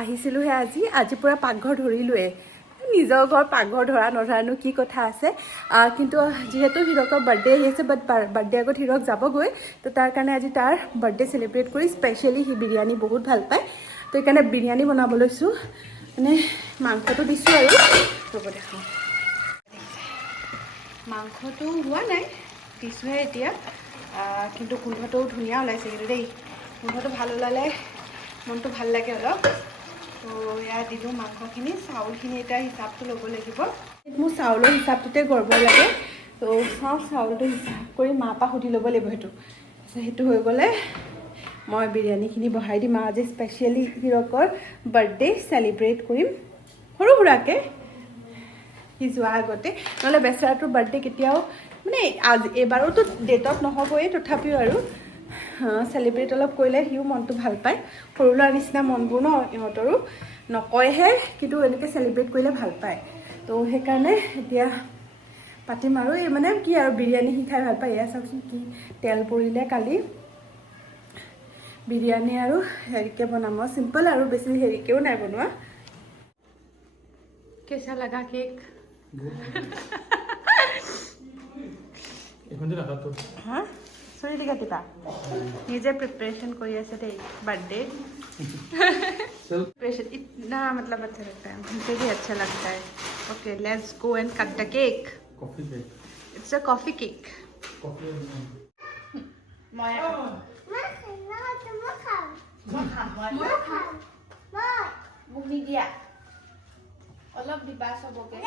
আহিছিলোঁহে আজি পূৰা পাকঘৰ ধৰিলোৱে নিজৰ ঘৰ পাকঘৰ ধৰা নধৰানো কি কথা আছে কিন্তু যিহেতু হিৰকৰ বাৰ্থডে আহি আছে বাট বাৰ্থডে আগত হিৰক যাবগৈ তো তাৰ কাৰণে আজি তাৰ বাৰ্থডে চেলিব্ৰেট কৰি স্পেচিয়েলি সি বিৰিয়ানী বহুত ভাল পায় তো সেইকাৰণে বিৰিয়ানী বনাব লৈছোঁ মানে মাংসটো দিছোঁ আৰু ৰ'ব দেখাওঁ মাংসটো হোৱা নাই দিছোঁহে এতিয়া কিন্তু গোন্ধটোও ধুনীয়া ওলাইছে কিন্তু দেই গোন্ধটো ভাল ওলালে মনটো ভাল লাগে অলপ তো এয়া দিলোঁ মাংসখিনি চাউলখিনি এতিয়া হিচাপটো ল'ব লাগিব মোৰ চাউলৰ হিচাপটোতে গড়বড় লাগে তো চাওঁ চাউলটো হিচাপ কৰি মাৰ পৰা সুধি ল'ব লাগিব সেইটো হৈ গ'লে মই বিৰিয়ানীখিনি বহাই দিম আজি স্পেচিয়েলি হিৰকৰ বাৰ্থডে চেলিব্ৰেট কৰিম সৰু সুৰাকৈ সি যোৱাৰ আগতে নহ'লে বেচেৰাটোৰ বাৰ্থডে কেতিয়াও মানে আজি এইবাৰোতো ডেটত নহ'বই তথাপিও আৰু চেলিব্ৰেট অলপ কৰিলে সিও মনটো ভাল পায় সৰু ল'ৰাৰ নিচিনা মনবোৰ ন ইহঁতৰো নকয়হে কিন্তু এনেকৈ চেলিব্ৰেট কৰিলে ভাল পায় তো সেইকাৰণে এতিয়া পাতিম আৰু এই মানে কি আৰু বিৰিয়ানী সি খাই ভাল পায় এয়া চাওকচোন কি তেল পৰিলে কালি বিৰিয়ানী আৰু হেৰিকৈ বনাম মই চিম্পল আৰু বেছি হেৰিকৈও নাই বনোৱা কেঁচা লগা কেক হা চুৰি দি কাটিবা নিজে प्रिपरेशन কৰি আছে দেই बर्थडे प्रिपरेशन इतना मतलब अच्छा लगता है मुझे भी अच्छा लगता है okay let's go and cut the cake coffee cake it's a coffee cake मैं মোক নিদিয়া অলপ দিবা চবকে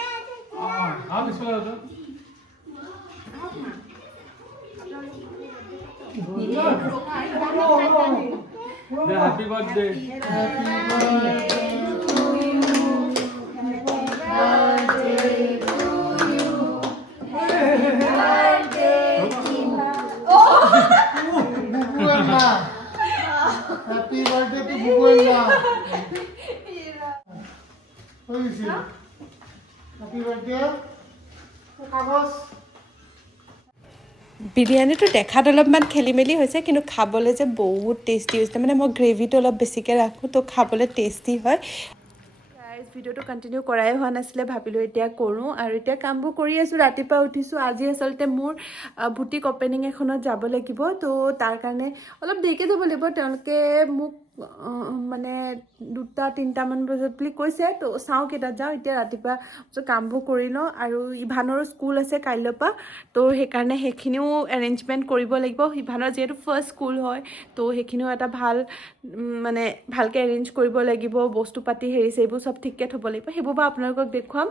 Happy birthday. Happy birthday to Bubuella. Who is it? Happy birthday. Kagos. বিৰিয়ানীটো দেখাত অলপমান খেলি মেলি হৈছে কিন্তু খাবলৈ যে বহুত টেষ্টি হৈছে মানে মই গ্ৰেভিটো অলপ বেছিকৈ ৰাখোঁ তো খাবলৈ টেষ্টি হয় ভিডিঅ'টো কণ্টিনিউ কৰাই হোৱা নাছিলে ভাবিলোঁ এতিয়া কৰোঁ আৰু এতিয়া কামবোৰ কৰি আছোঁ ৰাতিপুৱা উঠিছোঁ আজি আচলতে মোৰ বুটিক অপেনিং এখনত যাব লাগিব তো তাৰ কাৰণে অলপ দেৰিকৈ যাব লাগিব তেওঁলোকে মোক মানে 2-3টামান বজাত বুলি কৈছে তো চাওঁ কেইটাত যাওঁ এতিয়া ৰাতিপুৱা কামবোৰ কৰি লওঁ আৰু ইভানৰো স্কুল আছে কাইলৈৰ পৰা তো সেইকাৰণে সেইখিনিও এৰেঞ্জমেণ্ট কৰিব লাগিব ইভানৰ যিহেতু ফাৰ্ষ্ট স্কুল হয় তো সেইখিনিও এটা ভাল মানে ভালকৈ এৰেঞ্জ কৰিব লাগিব বস্তু পাতি হেৰি সেইবোৰ চব ঠিককৈ থ'ব লাগিব সেইবোৰ বা আপোনালোকক দেখুৱাম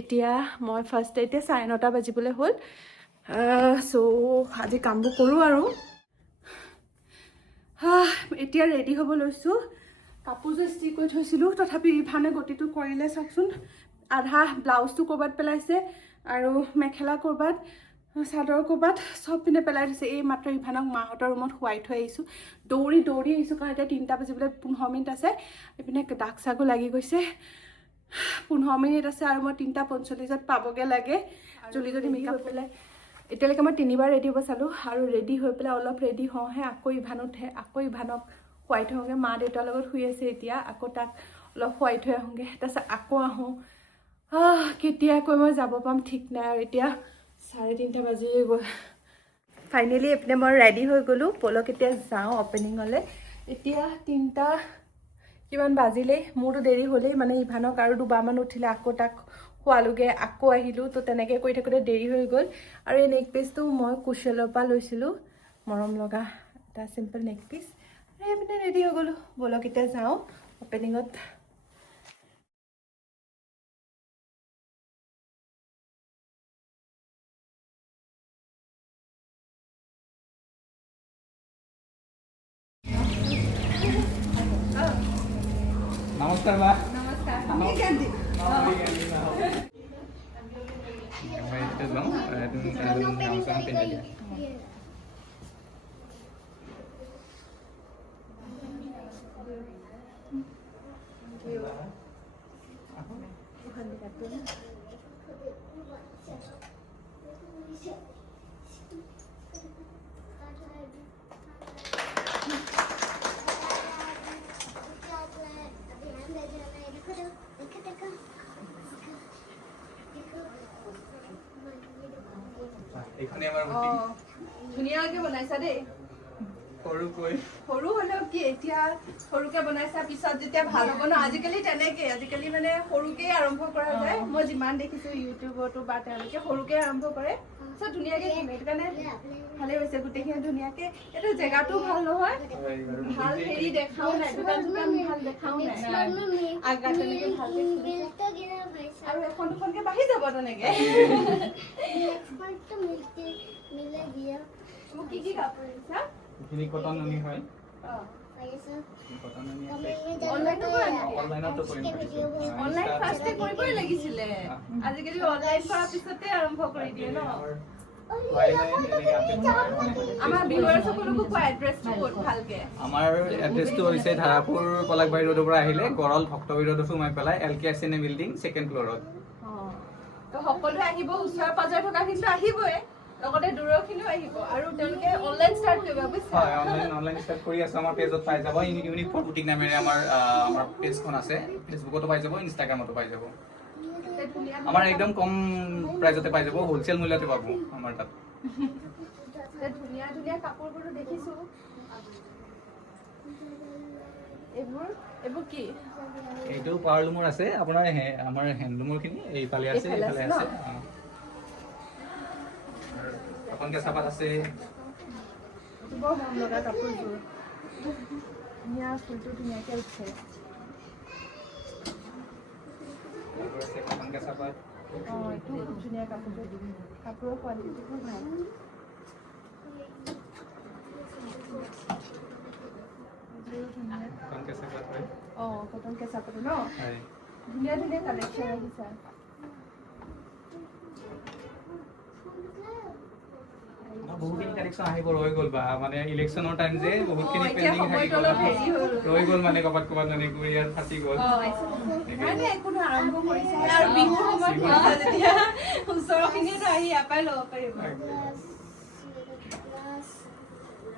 এতিয়া মই ফাৰ্ষ্ট এতিয়া 9:30 বাজিবলৈ হ'ল চ' আজি কামবোৰ কৰোঁ আৰু এতিয়া ৰেডি হ'ব লৈছোঁ কাপোৰযোৰ ইস্ত্ৰি কৰি থৈছিলোঁ তথাপি ইভানে গতিটো কৰিলে চাওকচোন আধা ব্লাউজটো ক'ৰবাত পেলাইছে আৰু মেখেলা ক'ৰবাত চাদৰ ক'ৰবাত চব পিনে পেলাই দিছে এই মাত্ৰ ইভানক মাহঁতৰ ৰুমত শুৱাই থৈ আহিছোঁ দৌৰি আহিছোঁ কাৰণ এতিয়া 3টা বাজিবলৈ 15 মিনিট আছে এইপিনে দাগ চাগো লাগি গৈছে 15 মিনিট আছে আৰু মই 3:45 পাবগৈ লাগে যদি মেকআপ পেলাই এতিয়ালৈকে মই 3বাৰ ৰেডি হ'ব চালোঁ আৰু ৰেডি হৈ পেলাই অলপ ৰেডি হওঁহে আকৌ ইভানক শুৱাই থওঁগৈ মা দেউতাৰ লগত শুই আছে এতিয়া আকৌ তাক অলপ শুৱাই থৈ আহোঁগৈ তাৰপিছত আকৌ আহোঁ কেতিয়াকৈ মই যাব পাম ঠিক নাই আৰু এতিয়া 3:30 বাজিয়ে গ'ল ফাইনেলি এইপিনে মই ৰেডি হৈ গ'লোঁ ব'লক এতিয়া যাওঁ অপেনিঙলৈ এতিয়া 3টা কিমান বাজিলেই মোৰতো দেৰি হ'লেই মানে ইভানক আৰু 2বাৰমান উঠিলে আকৌ তাক খোৱালোগৈ আকৌ আহিলোঁ তো তেনেকৈ কৰি থাকোঁতে দেৰি হৈ গ'ল আৰু এই নেক পিচটো মই কুশ্বেলৰ পৰা লৈছিলোঁ মৰম লগা এটা চিম্পল নেক পিচ এইপিনে ৰেডি হৈ গ'লোঁ ব'লক এতিয়া যাওঁ অপেনিঙত नमस्कार बा नमस्कार এবাৰ বুকিং ধুনীয়াকে বনাইছা দেই সৰুকৈ সৰু হ'লেও কি এতিয়া সৰুকে বনাইছা পিছত যেতিয়া ভাল হ'ব ন আজিকালি তেনেকে আজিকালি মানে সৰুকে আৰম্ভ কৰা যায় মই যিমান দেখিছো ইউটিউবতো বা তেওঁলোকে সৰুকে আৰম্ভ কৰে চব ধুনীয়াকে কিনে সেইটো কাৰণে ভালে হৈছে গোটেইখিনি ধুনীয়াকে এইটো জেগাটো ভাল নহয় ভাল হেৰি দেখাও নাই দোকান ভাল দেখাও নাই আগা তেনেকে ভাল আৰু এখন দুখনকে বাঢ়ি যাব তেনেকে মোক কি কাপোৰ দিছা এইখিনি কটন নুনি হয় কটন নুনি আছে অনলাইনতো কৰিম অনলাইন ফাৰ্ষ্টে কৰিবই লাগিছিলে আজিকালি অনলাইন কৰাৰ পিছতে আৰম্ভ কৰি দিয়ে ন আমাৰ ভিউৱাৰ্ছসকলকো কোৱা এড্ৰেছটো ক'ত ভালকে আমাৰ এড্ৰেছটো হৈছে ধাৰাপুৰ পলাকবাৰী ৰোডৰ পৰা আহিলে গড়ল ভক্তবীৰ ৰোডত সোমাই পেলাই LKSN বিল্ডিং 2nd ফ্ল'ৰত তো সকলোৱে আহিব ওচৰে পাজৰে থকা কিন্তু আহিবই লগতে দূৰৰ খিনিও আহিব আৰু তেওঁলোকে অনলাইন ষ্টাৰ্ট কৰিব বুজিছা হয় অনলাইন ষ্টাৰ্ট কৰি আছে আমাৰ পেজত পাই যাব ইউনিক ফৰ বুটিক নামেৰে আমাৰ পেজখন আছে ফেচবুকতো পাই যাব ইনষ্টাগ্ৰামতো পাই যাব আমাৰ একদম কম প্ৰাইজতে পাই যাব হোলচেল মূল্যতে পাব আমাৰ তাত ধুনীয়া ধুনীয়া কাপোৰবোৰো দেখিছো এইবোৰ কি এইটো পাৱাৰলুমৰ আছে আপোনাৰ আমাৰ হেণ্ডলুমৰ খিনি এইফালে আছে এইফালে আছে এখন কেঁচাপাত আছে বৰ মৰম লগা কাপোৰবোৰ ধুনীয়া ফুলটো ধুনীয়াকে উঠে এখন কেঁচাপাত এইটো খুব ধুনীয়া কাপোৰবোৰ কাপোৰৰ কোৱালিটিটো খুব ভাল এখন কেঁচাপাত হয় কটন কেঁচাপাত ন হয় ধুনীয়া ধুনীয়া কালেকশ্যন আহিছে বহুতখিনি কালেকশ্যন আহিব ৰৈ গ'ল বা মানে ইলেকশ্যনৰ টাইম যে বহুতখিনি এতিয়া পেণ্ডিং থাকি সময়টো অলপ হেৰি হ'ল। ৰৈ গ'ল মানে ক'ৰবাত মানে গৈ ইয়াত ফাটি গ'ল মানে একো আৰম্ভ কৰিছে আৰু বিহুৰ সময়ত কৰিছা যেতিয়া ওচৰৰখিনিয়েতো আহি ইয়াৰ পৰাই ল'ব পাৰিব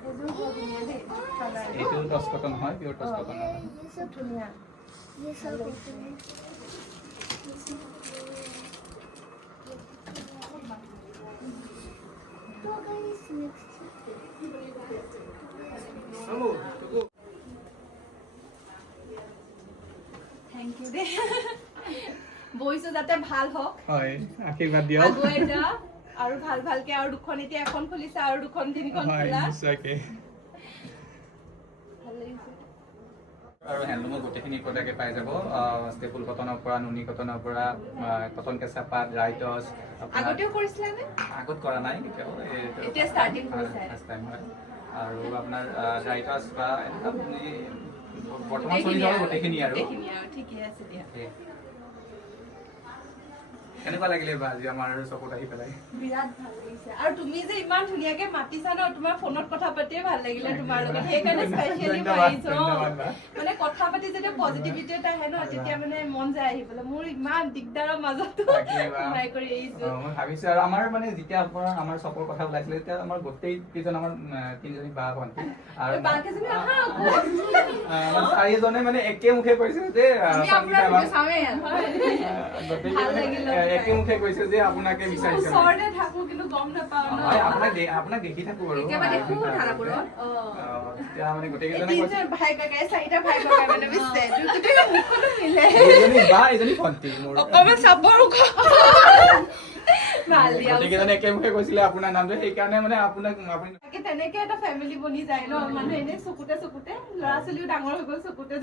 এইযোৰ বৰ ধুনীয়া দেই কালাৰ এইটো টচ কটন হয় পিয়ৰ টচ কটন হয় চব ধুনীয়া থেংক ইউ দেই বইছো যাতে ভাল হওক হয় আশীৰ্বাদ দিয়ক আগুৱাই যা আৰু ভাল ভালকে আৰু দুখন এতিয়া এখন খুলিছে আৰু দুখন তিনিখন হয় খোলা নিশ্চয়কৈ ভাল লাগিছে আৰু হেণ্ডলুমৰ গোটেইখিনি প্ৰডাক্টে পাই যাব ষ্টেপুল কটনৰ পৰা নুনি কটনৰ পৰা কটন কেঁচাপাত ৰাইটছ আগতেও কৰিছিলানে আগত কৰা নাই এতিয়াও এতিয়া starting কৰিছে। ফাৰ্ষ্ট টাইম হয় আৰু আপোনাৰ ৰাইটছ বা বৰ্তমান চলি যাব গোটেইখিনি আৰু ঠিকে আছে দিয়া কেনেকুৱা লাগিলে বা আজি আমাৰ চকুত আহি পেলাই বিৰাট ভাল লাগিছে আৰু তুমি যে ইমান ধুনীয়াকে মাতিছা ন তোমাৰ ফোনত কথা পাতিয়ে ভাল লাগিলে তোমাৰ লগত সেইকাৰণে স্পেচিয়েলি মাৰিছো মানে কথা পাতি যেতিয়া পজিটিভিটি এটা আহে ন তেতিয়া মানে মন যায় আহিবলৈ মোৰ ইমান দিগদাৰৰ মাজতো ট্ৰাই কৰি আহিছো মই ভাবিছো আৰু আমাৰ মানে যেতিয়া আমাৰ চকুৰ কথা ওলাইছিলে তেতিয়া আমাৰ গোটেই কেইজন আমাৰ তিনিজনী বা ভণ্টি আৰু বাকেইজনী আহা চাৰিজনে মানে একে মুখে কৈছে যে আমি আপোনাক চামে হয় ভাল লাগিল একে মুখে কৈছে যে আপোনাকে বিচাৰিছে ওচৰতে থাকো কিন্তু গম নাপাও ন হয় আপোনাক দেখি থাকো বাৰু একেবাৰে দেখো ধাৰাপুৰত তেতিয়া মানে গোটেইকেইজনে কৈছে তিনিজন ভাই ককাই চাৰিটা ভাই ককাই মানে বুজিছে দুটাকে মুখতো মিলে এজনী বা এজনী ভণ্টি মোৰ অকমান চাবৰ ভাল দিয়া গোটেইকেইজনে একে মুখে কৈছিলে আপোনাৰ নামটো সেইকাৰণে মানে আপুনি তেনেকে এটা ফেমিলি বনি যায় ন মানুহ এনে চকুতে ল'ৰা ছোৱালীও ডাঙৰ হৈ গ'ল চকুতে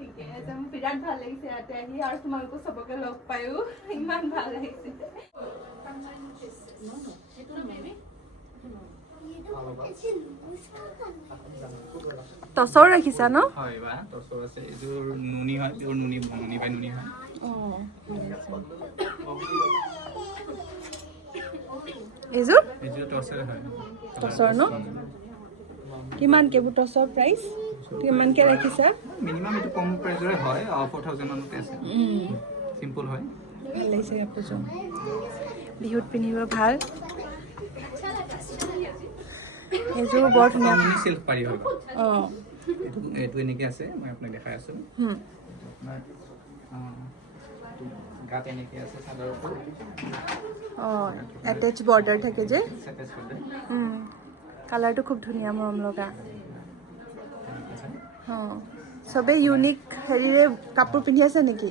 ঠিকে আছে মোৰ বিৰাট ভাল লাগিছে ইয়াতে আহি আৰু তোমালোকো চবকে লগ পায়ো ইমান ভাল লাগিছে টচৰ ৰাখিছা ন হয় বা টচৰ আছে এইযোৰ নুনি হয় পিয়ৰ নুনি বাই নুনি হয় এইযোৰ টচৰ হয় টচৰ ন কিমান কেবোৰ টচৰ প্ৰাইচ কিমানকে ৰাখিছা মিনিমাম এইটো কম প্ৰাইজৰে হয় 4000 মানতে আছে চিম্পল হয় ভাল লাগিছে কাপোৰযোৰ বিহুত পিন্ধিব ভাল এইযোৰ বৰ ধুনীয়া চিল্ক পাৰি হয় অঁ এইটো এনেকৈ আছে মই আপোনাক দেখাই আছোঁ আপোনাৰ গাত এনেকৈ আছে চাদৰ ওপৰত অঁ এটেচ বৰ্ডাৰ থাকে যে চেটেজ কৰি কালাৰটো খুব ধুনীয়া মৰম লগা অঁ চবেই ইউনিক হেৰিৰে কাপোৰ পিন্ধি আছে নেকি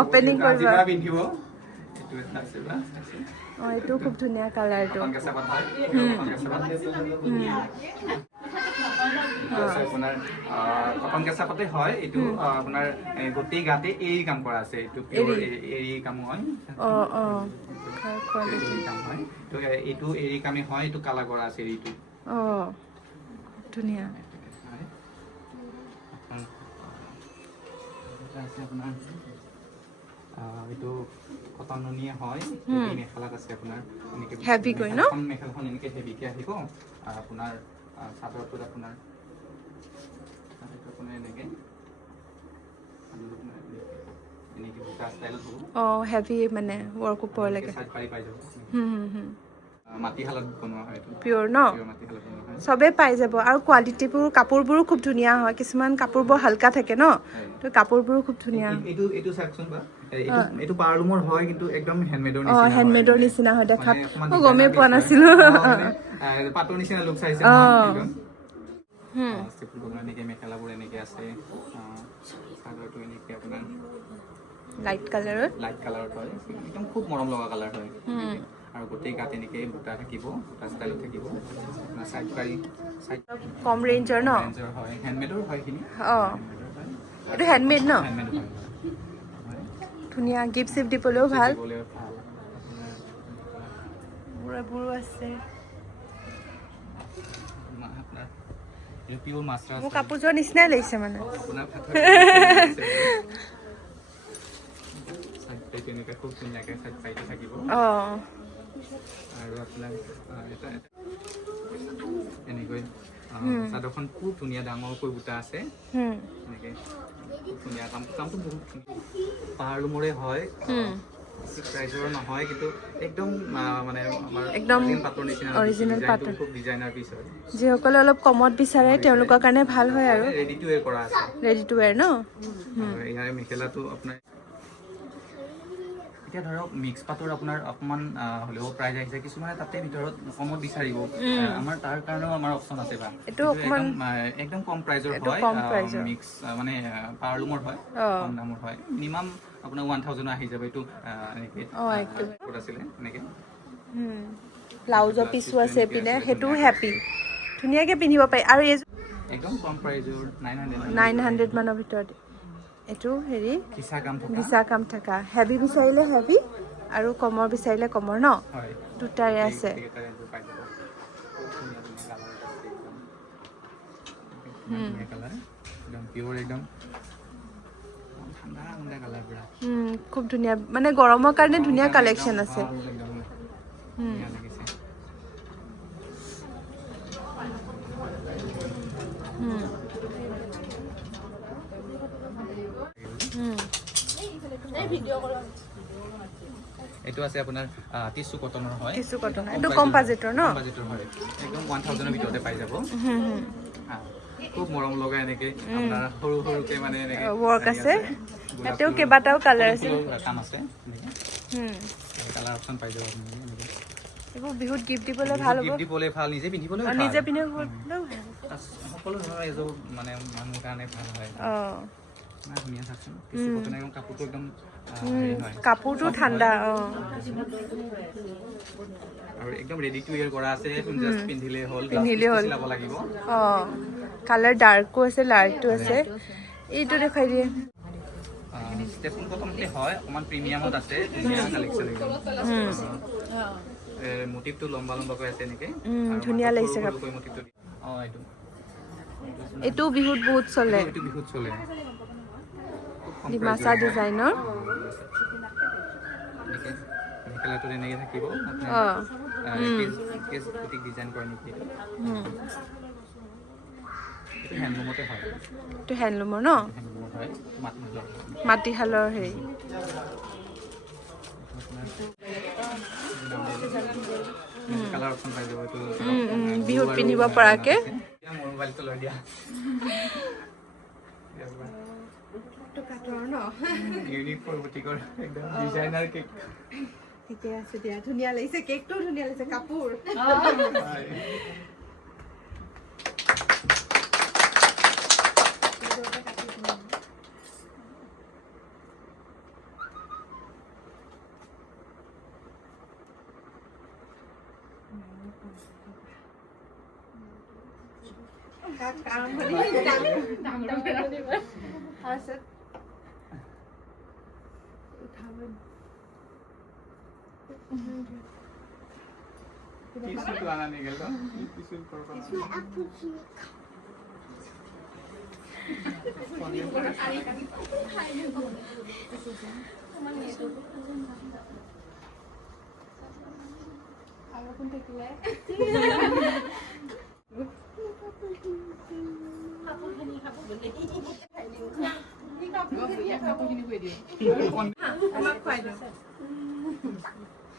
Opening কৰিব। পিন্ধিব এইটো এটা আছে বা অঁ এইটোও খুব ধুনীয়া কালাৰটো কটন কেঁচা পাত হয় কটন কেঁচা পাত আপোনাৰ কটন কেঁচা পাতে হয় এইটো আপোনাৰ গোটেই গাতে এৰী কাম কৰা আছে এইটো পিয়ৰ এৰী কাম হয় অঁ অঁ এৰী কাম হয় তো এইটো এৰী কামে হয় এইটো কালাৰ কৰা আছে এৰীটো অঁ ধুনীয়া আছে আপোনাৰ এইটো কটন নুনিয়ে হয় মেখেলাত আছে আপোনাৰ Heavy কৈ ন? মেখেলাখন এনেকৈ হেভিকে আহিব আপোনাৰ চাদৰটোত আপোনাৰ এনেকৈ বুটা ষ্টাইলত হ'ব অঁ হেভি মানে ৱৰ্ক ওপৰলৈকে চাইড পাৰি পাই যাব মাটিশালত বনোৱা হয় এইটো পিয়'ৰ ন পিয়ৰ মাটিশালত বনোৱা হয় চবেই পাই যাব আৰু কোৱালিটিবোৰ কাপোৰবোৰো খুব ধুনীয়া হয় কিছুমান কাপোৰবোৰ হালকা থাকে ন তো কাপোৰবোৰো খুব ধুনীয়া এইটো চাওকচোন বা এইটো পাৰলুমৰ হয় কিন্তু একদম হেণ্ডমেডৰ অঁ নিচিনা হেণ্ডমেডৰ নিচিনা হয় দেখাত অকমান মই গমেই পোৱা নাছিলোঁ পাটৰ নিচিনা লুক চাইছে অঁ একদম ষ্টেপুল বনোৱা এনেকৈ মেখেলাবোৰ এনেকৈ আছে চাদৰটো এনেকৈ আপোনাৰ লাইট কালাৰত লাইট কালাৰত হয় একদম খুব মৰম লগা কালাৰ হয় আৰু গোটেই গাত এনেকৈ বুটা থাকিব বুটা ষ্টাইলত থাকিব আপোনাৰ চাইড পাৰি চাইড কম ৰেঞ্জৰ ন ৰেঞ্জৰ হয় হেণ্ডমেডৰ হয় এইখিনি অঁ এইটো হেণ্ডমেড ন হেণ্ডমেড হয় ধুনীয়া গিফ্ট চিফ্ট দিবলৈও ভাল দিবলৈ ভাল বুঢ়াবোৰো আছে আপোনাৰ এইটো পিয়ৰ মাছৰাজ মোৰ কাপোৰযোৰ নিচিনাই লাগিছে মানে আপোনাৰ চাইড এনেকৈ খুব ধুনীয়াকৈ চাইড পাইটো থাকিব অঁ আৰু আপোনাৰ এটা এনেকৈ চাদৰখন খুব ধুনীয়া ডাঙৰকৈ বুটা আছে এনেকৈ খুব ধুনীয়া কামটো বহুত পাহাৰলুমৰে হয় প্ৰাইজৰ নহয় কিন্তু একদম মানে আমাৰ একদম পাটৰ নিচিনা অৰিজিনেল পাটৰ খুব ডিজাইনাৰ পিচ হয় যিসকলে অলপ কমত বিচাৰে তেওঁলোকৰ কাৰণে ভাল হয় আৰু ৰেডি টু ৱেৰ কৰা আছে ৰেডি টু ৱেৰ ন আৰু ইয়াৰ মেখেলাটো আপোনাৰ এতিয়া ধৰক মিক্স পাটৰ আপোনাৰ অকণমান হ'লেও প্ৰাইজ আহিছে কিছুমানে তাতে ভিতৰত কমত বিচাৰিব আমাৰ তাৰ কাৰণেও আমাৰ অপশ্যন আছে বা এইটো অকণমান একদম কম প্ৰাইজৰ এইটো হয় কম প্ৰাইজৰ মিক্স মানে পাৱাৰলুমৰ হয় কম দামৰ হয় মিনিমাম আপোনাৰ 1000 আহি যাব এইটো এনেকৈ ক'ত আছিলে এনেকৈ ব্লাউজৰ পিছো আছে এইপিনে সেইটোও হেপী ধুনীয়াকৈ পিন্ধিব পাৰি আৰু এইযোৰ একদম কম প্ৰাইজৰ 900 মানৰ ভিতৰত এইটো হেৰি খিচা কাম থকা ভিছা কাম থকা হেভি বিচাৰিলে হেভি আৰু কমৰ বিচাৰিলে কমৰ ন হয় দুটাৰে আছে খুব ধুনীয়া মানে গৰমৰ কাৰণে ধুনীয়া কালেকশ্যন আছে এইটো আছে আপোনাৰ টিচু কটনৰ হয় টিচু কটন এইটো কম বাজেটৰ ন বাজেটৰ হয় একদম 1000ৰ ভিতৰতে পাই যাব খুব মৰম লগা এনেকৈ আপোনাৰ সৰু সৰুকৈ মানে এনেকৈ ৱৰ্ক আছে তাতেও কেইবাটাও কালাৰ আছে কাম আছে কালাৰ অপশ্যন পাই যাব এইবোৰ বিহুত গিফ্ট দিবলৈ ভাল হ'ব গিফ্ট দিবলৈ ভাল নিজে পিন্ধিবলৈ নিজে পিন্ধিবলৈও ভাল সকলো ধৰণৰ এযোৰ মানে মানুহৰ কাৰণে ভাল হয় ধুনীয়া চাওকচোন টিচু কটন একদম কাপোৰটো একদম কাপোৰটো ঠাণ্ডা আৰু একদম ৰেডি টু ৱেৰ কৰা আছে জাষ্ট পিন্ধিলে হ'ল চিলাব লাগিব কালাৰ ডাৰ্কো আছে লাইটটো আছে এইটো দেখাই দিয়ে ষ্টেপুল কটনতে হয় অকণমান প্ৰিমিয়ামত আছে ধুনীয়া কালেকশ্যন একদম মটিভটো লম্বা লম্বাকৈ আছে এনেকৈ ধুনীয়া লাগিছে মটিভটো এইটো বিহুত বহুত চলে এইটো বিহুত চলে ডিমাচা ডিজাইনৰ মেখেলাটোত এনেকৈ থাকিব ডিজাইন কৰে নেকি এইটো হেণ্ডলুমতে হয় এইটো হেণ্ডলুমৰ ন হেণ্ডলুমত হয় মাটিশালৰ হেৰি কালাৰ অপশ্যন পাই যাব এইটো বিহুত পিন্ধিব পৰাকৈ মোৰ মোবাইলটো লৈ দিয়া তো কাটৰ ন ইউনিক ফৰ বুটিকৰ একদম ডিজাইনাৰ কেক ঠিকে আছে দিয়া ধুনীয়া লাগিছে কেকটো ধুনীয়া লাগিছে কাপোৰ টিসুটো আনা নিয়ে গেল টিসুল কৰব আৰু কোন থাকিলে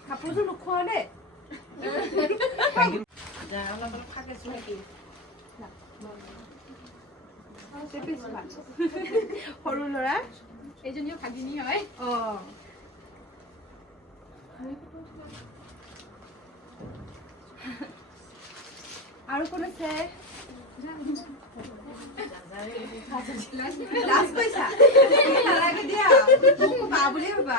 কাপোৰটো নোখোৱা দেই সৰু ল'ৰা এইজনীও ভাগিনী হয় আৰু কোন আছে লাজ কৈছা নালাগে দিয়া মোক বা বুলি ভাবা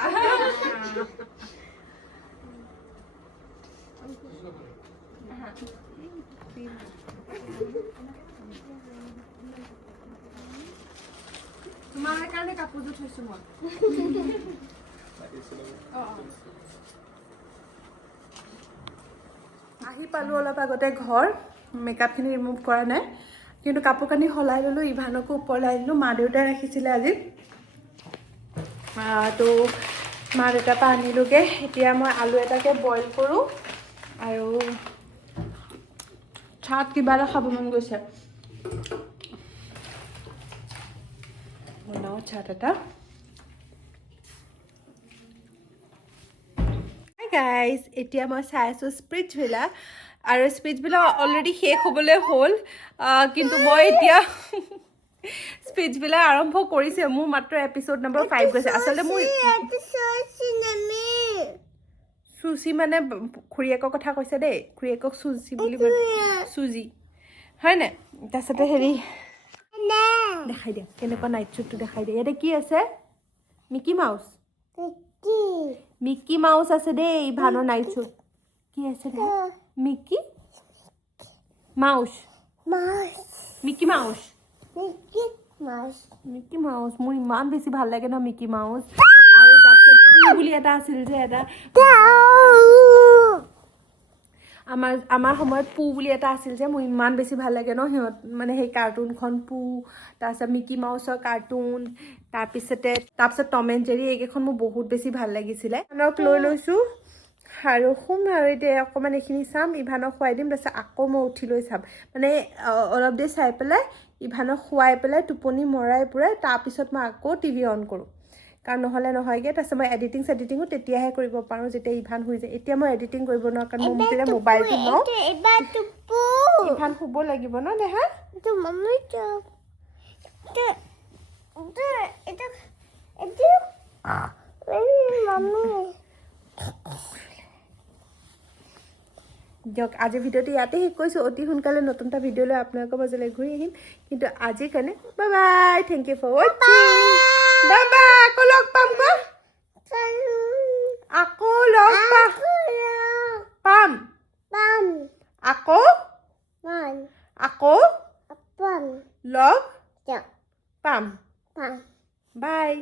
তোমাৰ কাৰণে কাপোৰযোৰ থৈছো মই আহি পালোঁ অলপ আগতে ঘৰ মেকআপখিনি ৰিমুভ কৰা নাই কিন্তু কাপোৰ কানি সলাই ল'লোঁ ইভানকো ওপৰলৈ আনিলোঁ মা দেউতাই ৰাখিছিলে আজি তো মা দেউতাৰ পৰা আনিলোঁগৈ এতিয়া মই আলু এটাকে বইল কৰোঁ আৰু চাট কিবা এটা খাব মন গৈছে বনাওঁ চাট এটা গাইজ এতিয়া মই চাই আছোঁ স্পিৰিটভিলা আৰু স্পিৰিটভিলা অলৰেডি শেষ হ'বলৈ হ'ল কিন্তু মই এতিয়া স্পিৰিটভিলা আৰম্ভ কৰিছে মোৰ মাত্ৰ এপিছ'ড নম্বৰ 5 গৈছে আচলতে মোৰ চুচি মানে খুৰীয়েকৰ কথা কৈছে দেই খুৰীয়েকক চুচি বুলি চুজি হয়নে তাৰপিছতে হেৰি দেখাই দিয়া কেনেকুৱা নাইট শ্বুটটো দেখাই দিয়া ইয়াতে কি আছে মিকি মাউচ মিকি মাউচ আছে দেই ইভানৰ নাইট শ্বুট কি আছে Mickey mouse Mickey mouse Mickey mouse মোৰ ইমান বেছি ভাল লাগে ন মিকি মাউচ আৰু তাৰপিছত পু বুলি এটা আছিল যে এটা আমাৰ সময়ত পু বুলি এটা আছিল যে মোৰ ইমান বেছি ভাল লাগে ন সিহঁত মানে সেই কাৰ্টুনখন পু তাৰপিছত মিকি মাউচৰ কাৰ্টুন তাৰপিছত টম এণ্ড জেৰী এইকেইখন মোৰ বহুত বেছি ভাল লাগিছিলে ইভানক লৈ লৈছোঁ আৰু শুম আৰু এতিয়া অকণমান এইখিনি চাম ইভানক খুৱাই দিম তাৰপিছত আকৌ মই উঠি লৈ চাম মানে অলপ দেৰি চাই পেলাই ইভানক খুৱাই পেলাই টোপনি মৰাই পুৰাই তাৰপিছত মই আকৌ টিভি অন কৰোঁ কাৰণ নহ'লে নহয়গৈ তাৰপিছত মই এডিটিঙো তেতিয়াহে কৰিব পাৰোঁ যেতিয়া ইভান শুই যায় এতিয়া মই এডিটিং কৰিব নোৱাৰোঁ কাৰণ মই যেতিয়া মোবাইলটো লওঁ ইভান শুব লাগিব ন দেহা দিয়ক আজিৰ ভিডিঅ'টো ইয়াতে শেষ কৰিছোঁ অতি সোনকালে নতুন এটা ভিডিঅ' লৈ আপোনালোকৰ মাজলৈ ঘূৰি আহিম কিন্তু আজিৰ কাৰণে bye bye thank you for ৱাচিং বাই বাই আকৌ লগ পাম আকৌ লগ পাম আকৌ লগ পাম বাই